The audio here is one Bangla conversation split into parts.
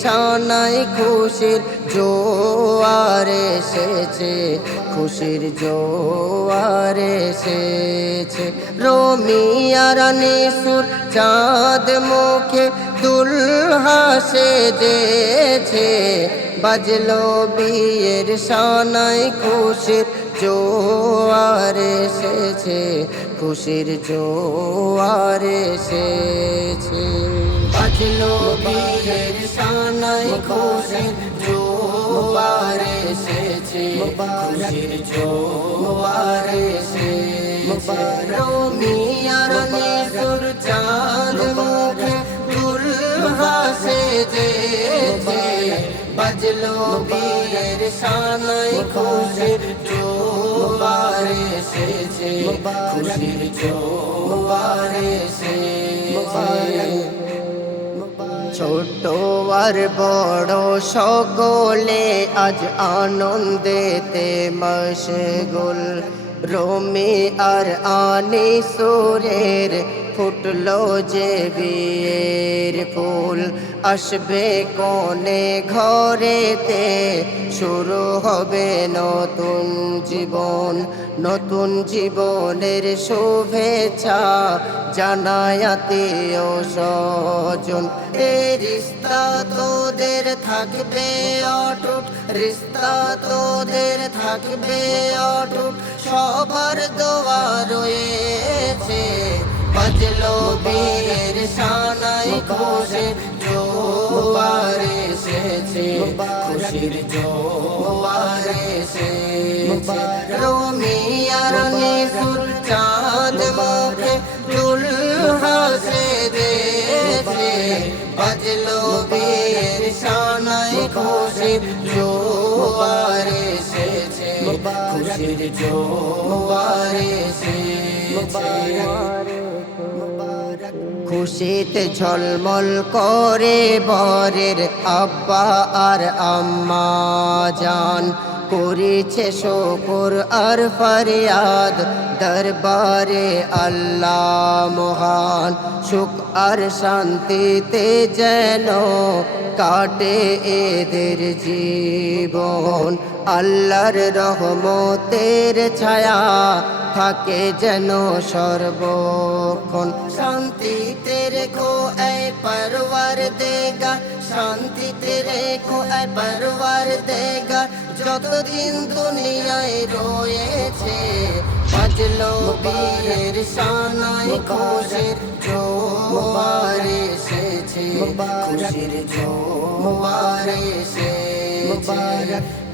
শানায় খুশির জোয়ার এসেছে, খুশির জোয়ার এসেছে। রোমিয়া রানী সুর চাঁদ মুখে দুলহা সেজেছে, বাজলো বিয়ের শানায় খুশির জোয়ার এসেছে, খুশির জোয়ার এসেছে। বাজলো বিয়ের শানায় খুশির জোয়ার এসেছে, খুশির জোয়ার এসেছে। রোমিয়া রানী সুর চাঁদ মুখে দুলহা সেজেছে, বাজলো বিয়ের শানায় খুশির জোয়ার এসেছে, খুশির জোয়ার এসেছে। ছোট আর বড় সকলে আজ আনন্দেতে মশগুল, রোমি আর আনি সুরের ফুটলো যে বিয়ের ফুল। আসবে কোনে ঘরেতে, শুরু হবে নতুন জীবন, নতুন জীবনের শুভেচ্ছা জানায় আত্মীয় স্বজন। এই রিস্তা তোদের থাকবে অটুট, রিস্তা তোদের থাকবে অটুট, সবার দোয়া রয়েছে। বাজলো বিয়ের শানায় খুশির জোয়ার এসেছে, খুশির জোয়ার এসেছে। রোমিয়া রানী সুর চাঁদ মুখে দুলহা সেজেছে, বাজলো বিয়ের শানায় খুশির জোয়ার এসেছে, খুশির জোয়ার এসেছে। খুশিতে ঝলমল করে বরের আব্বা আর আম্মা জান, করেছে শুকর আর ফরিয়াদ দরবারে আল্লাহ মহান। সুখ আর শান্তিতে যেন কাটে এদের জীবন, আল্লাহর রহমতের ছায়া থাকে যেন সর্বক্ষণ। শান্তিতে রেখো এ পরওয়ার দেগা, শান্তিতে রেখো এ পরওয়ার দেগা, যতদিন দুনিয়ায় রয়েছে। বাজলো বিয়ের শানায় খুশির জোয়ার এসেছে, খুশির জোয়ার এসেছে।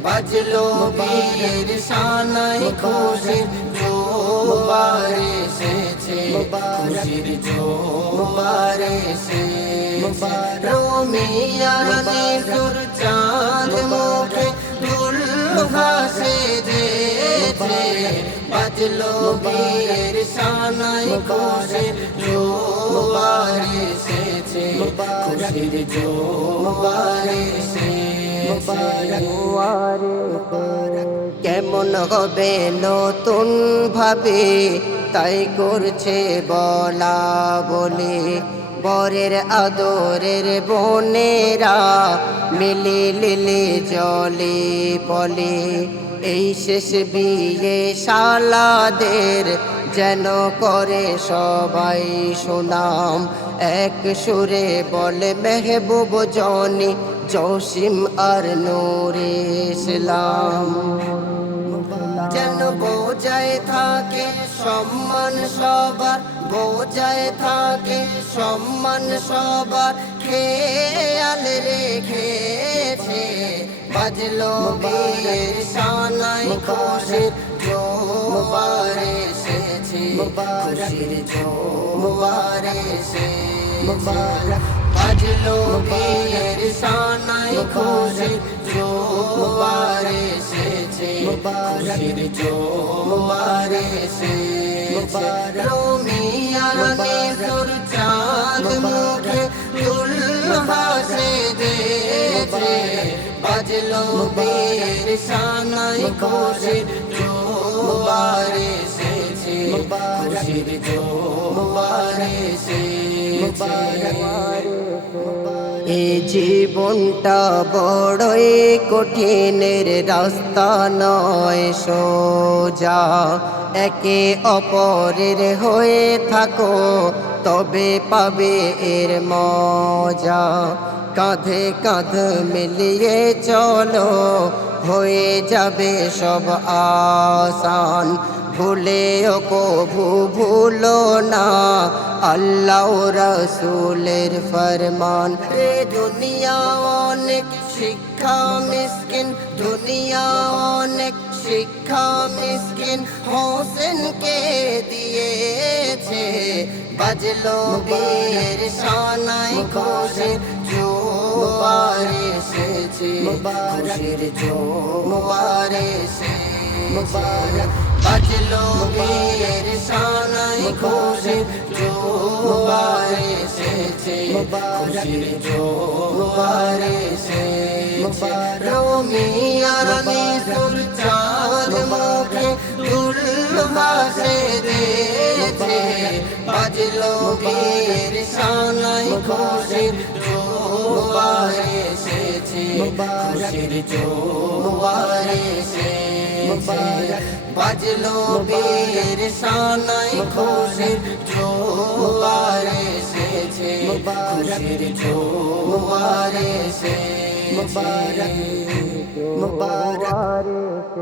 বাজলো বিয়ের শানায় খুশির জোয়ার এসেছে, খুশির জোয়ার এসেছে। রোমিয়া রানী সুর চাঁদ মুখে দুলহা সেজেছে, বাজলো বিয়ের শানায় খুশির জোয়ার এসেছে, খুশির জোয়ার এসেছে। কেমন হবে নতুন ভাবে তাই করছে বলা বলে, বরের আদরের বোনেরা মিলে লিলে জলে বলে। এই শেষ বিয়ে শালাদের যেন করে সবাই সুনাম, এক সুরে বলে মেহবুব জনি জসিম আর নূরে ইসলাম। যেন বোঝায় থাকে সম্মান সবার, বোঝায় থাকে সম্মান সবার, খেয়াল রেখেছে। বাজলো বিয়ের শানায় খুশির জোয়ার এসেছে, খুশির জোয়ার এসেছে। বাজলো বিয়ের শানায় খুশির জোয়ার এসেছে, খুশির জোয়ার এসেছে। রোমিয়া রানী সুর চাঁদ মুখে দুলহা সেজেছে, বাজলো বিয়ের শানায় খুশির জোয়ার এসেছে, খুশির জোয়ার এসেছে। এই জীবনটা বড়ই কঠিনের রাস্তা নয় সোজা, একে অপরের হয়ে থাকো তবে পাবে এর মজা। কাঁধে কাঁধ মিলিয়ে চলো হয়ে যাবে সব আসান, ভুলেও কভু ভুলো না আল্লাহ রাসূলের ফরমান। এ দুনিয়া অনেক শিক্ষা মিসকিন, দুনিয়া অনেক শিক্ষা মিসকিন হোসেনকে দিয়েছে। বাজলো বীর শানাই খুশির জোয়ার এসেছে, খুশির জোয়ার এসেছে। বাজলো বীর শানাই খুশির জোয়ার এসেছে, খুশির জোয়ার এসেছে। রোমি আর সুলতান মুখে দুল ভাসে দিয়েছে। বাজলো বীর শানাই খুশির জোয়ার এসেছে, খুশির জোয়ার এসেছে। বাজলো বীর শানাই খুশির জোয়ার এসেছে, খুশির জোয়ার এসেছে, মুবারক মুবারক।